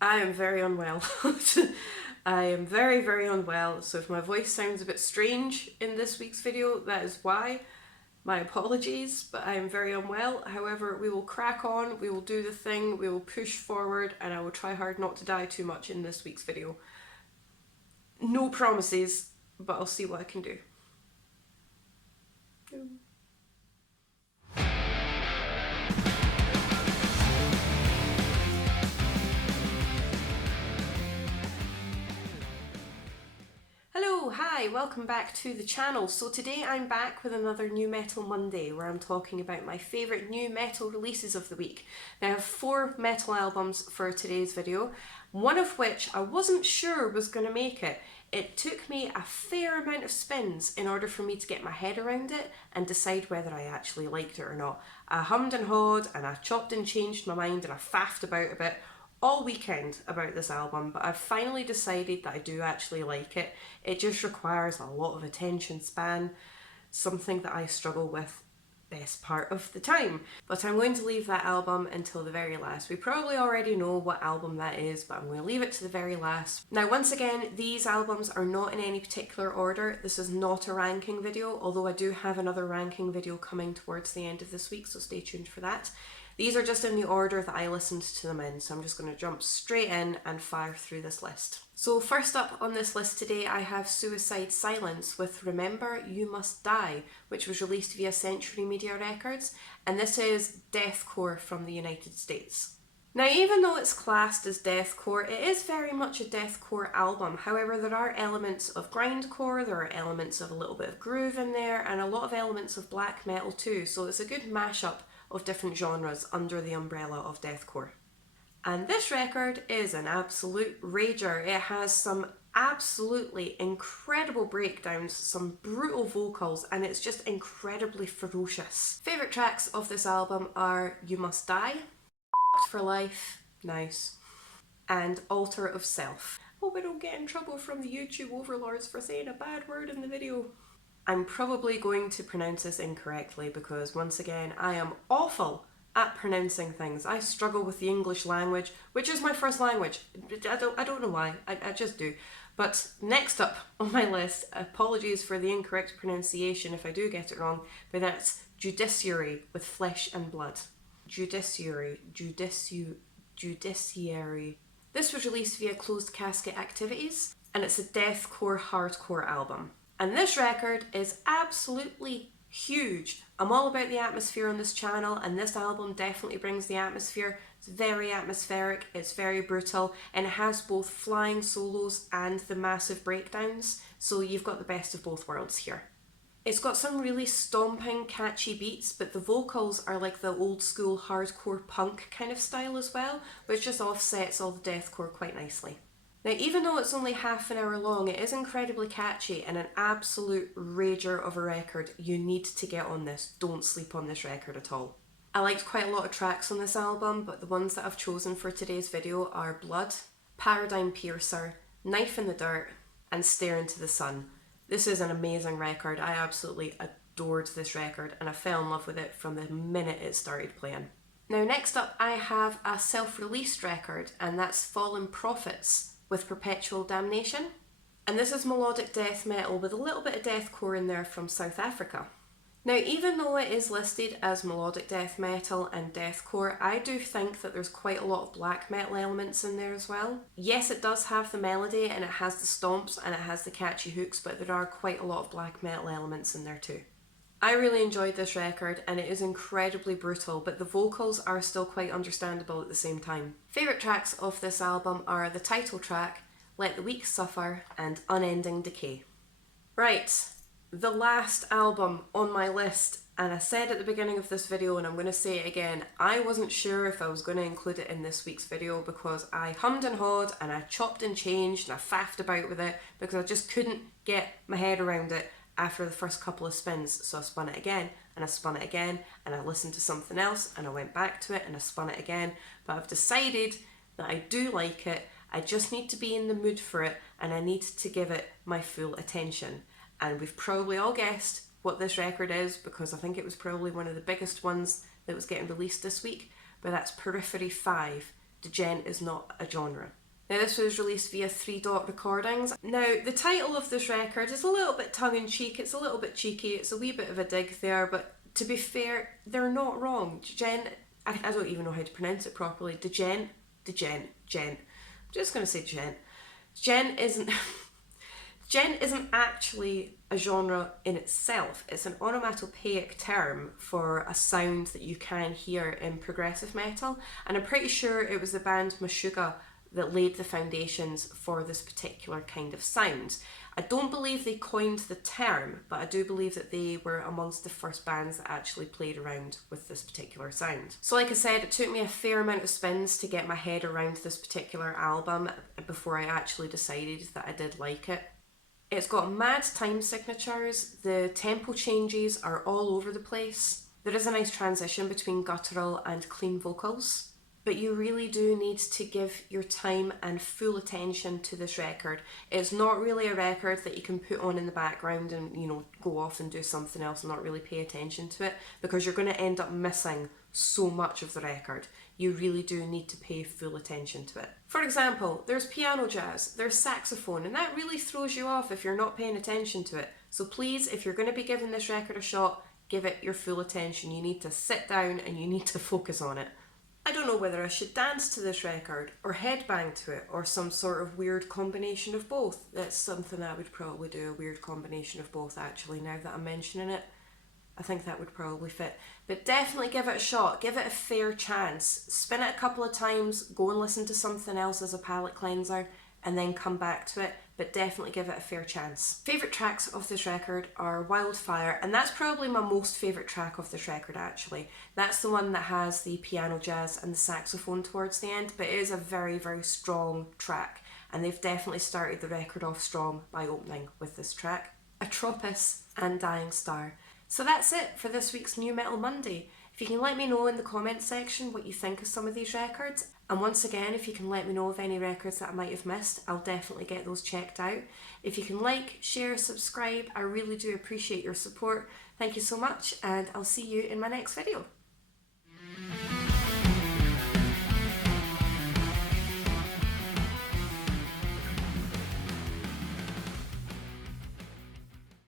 I am very unwell. I am very, very unwell, so if my voice sounds a bit strange in this week's video, that is why. My apologies, but I am very unwell. However, we will crack on, we will do the thing, we will push forward, and I will try hard not to die too much in this week's video. No promises, but I'll see what I can do. Hello, hi, welcome back to the channel. So today I'm back with another New Metal Monday where I'm talking about my favourite new metal releases of the week. Now I have 4 metal albums for today's video, one of which I wasn't sure was going to make it. It took me a fair amount of spins in order for me to get my head around it and decide whether I actually liked it or not. I hummed and hawed and I chopped and changed my mind and I faffed about a bit all weekend about this album, but I've finally decided that I do actually like it. It just requires a lot of attention span, something that I struggle with best part of the time. But I'm going to leave that album until the very last. We probably already know what album that is, but I'm going to leave it to the very last. Now, once again, these albums are not in any particular order. This is not a ranking video, although I do have another ranking video coming towards the end of this week, so stay tuned for that. These are just in the order that I listened to them in, so I'm just going to jump straight in and fire through this list. So first up on this list today I have Suicide Silence with Remember You Must Die, which was released via Century Media Records, and this is deathcore from the United States. Now, even though it's classed as deathcore, it is very much a deathcore album. However, there are elements of grindcore, there are elements of a little bit of groove in there, and a lot of elements of black metal too, so it's a good mashup of different genres under the umbrella of deathcore. And this record is an absolute rager. It has some absolutely incredible breakdowns, some brutal vocals, and it's just incredibly ferocious. Favourite tracks of this album are You Must Die, for Life, nice, and Altar of Self. Hope I don't get in trouble from the YouTube overlords for saying a bad word in the video. I'm probably going to pronounce this incorrectly because, once again, I am awful at pronouncing things. I struggle with the English language, which is my first language. I don't know why, I just do. But next up on my list, apologies for the incorrect pronunciation if I do get it wrong, but that's Judiciary with Flesh and Blood. Judiciary. This was released via Closed Casket Activities, and it's a deathcore hardcore album. And this record is absolutely huge. I'm all about the atmosphere on this channel, and this album definitely brings the atmosphere. It's very atmospheric, it's very brutal, and it has both flying solos and the massive breakdowns, so you've got the best of both worlds here. It's got some really stomping, catchy beats, but the vocals are like the old school hardcore punk kind of style as well, which just offsets all the deathcore quite nicely. Now, even though it's only half an hour long, it is incredibly catchy and an absolute rager of a record. You need to get on this. Don't sleep on this record at all. I liked quite a lot of tracks on this album, but the ones that I've chosen for today's video are Blood, Paradigm Piercer, Knife in the Dirt, and Stare into the Sun. This is an amazing record. I absolutely adored this record and I fell in love with it from the minute it started playing. Now, next up I have a self-released record, and that's Fallen Prophets with Perpetual Damnation. And this is melodic death metal with a little bit of deathcore in there from South Africa. Now, even though it is listed as melodic death metal and deathcore, I do think that there's quite a lot of black metal elements in there as well. Yes, it does have the melody and it has the stomps and it has the catchy hooks, but there are quite a lot of black metal elements in there too. I really enjoyed this record and it is incredibly brutal, but the vocals are still quite understandable at the same time. Favourite tracks of this album are the title track, Let the Weak Suffer, and Unending Decay. Right, the last album on my list, and I said at the beginning of this video, and I'm going to say it again, I wasn't sure if I was going to include it in this week's video because I hummed and hawed and I chopped and changed and I faffed about with it because I just couldn't get my head around it after the first couple of spins. So I spun it again and I spun it again and I listened to something else and I went back to it and I spun it again. But I've decided that I do like it. I just need to be in the mood for it and I need to give it my full attention. And we've probably all guessed what this record is because I think it was probably one of the biggest ones that was getting released this week, but that's Periphery 5, Djent is not a genre. Now this was released via 3 Dot Recordings. Now the title of this record is a little bit tongue-in-cheek, it's a little bit cheeky, it's a wee bit of a dig there, but to be fair, they're not wrong. Djent, I don't even know how to pronounce it properly. Djent. I'm just going to say Djent. Djent isn't... Djent isn't actually a genre in itself. It's an onomatopoeic term for a sound that you can hear in progressive metal, and I'm pretty sure it was the band Meshuggah that laid the foundations for this particular kind of sound. I don't believe they coined the term, but I do believe that they were amongst the first bands that actually played around with this particular sound. So like I said, it took me a fair amount of spins to get my head around this particular album before I actually decided that I did like it. It's got mad time signatures, the tempo changes are all over the place. There is a nice transition between guttural and clean vocals, but you really do need to give your time and full attention to this record. It's not really a record that you can put on in the background and, you know, go off and do something else and not really pay attention to it, because you're going to end up missing so much of the record. You really do need to pay full attention to it. For example, there's piano jazz, there's saxophone, and that really throws you off if you're not paying attention to it. So please, if you're going to be giving this record a shot, give it your full attention. You need to sit down and you need to focus on it. I don't know whether I should dance to this record or headbang to it or some sort of weird combination of both. That's something I would probably do, a weird combination of both actually, now that I'm mentioning it. I think that would probably fit. But definitely give it a shot, give it a fair chance. Spin it a couple of times, go and listen to something else as a palate cleanser, and then come back to it, but definitely give it a fair chance. Favourite tracks of this record are Wildfire, and that's probably my most favourite track of this record actually. That's the one that has the piano jazz and the saxophone towards the end, but it is a very, very strong track, and they've definitely started the record off strong by opening with this track. Atropos and Dying Star. So that's it for this week's New Metal Monday. If you can let me know in the comments section what you think of some of these records, and once again, if you can let me know of any records that I might have missed, I'll definitely get those checked out. If you can like, share, subscribe, I really do appreciate your support. Thank you so much, and I'll see you in my next video.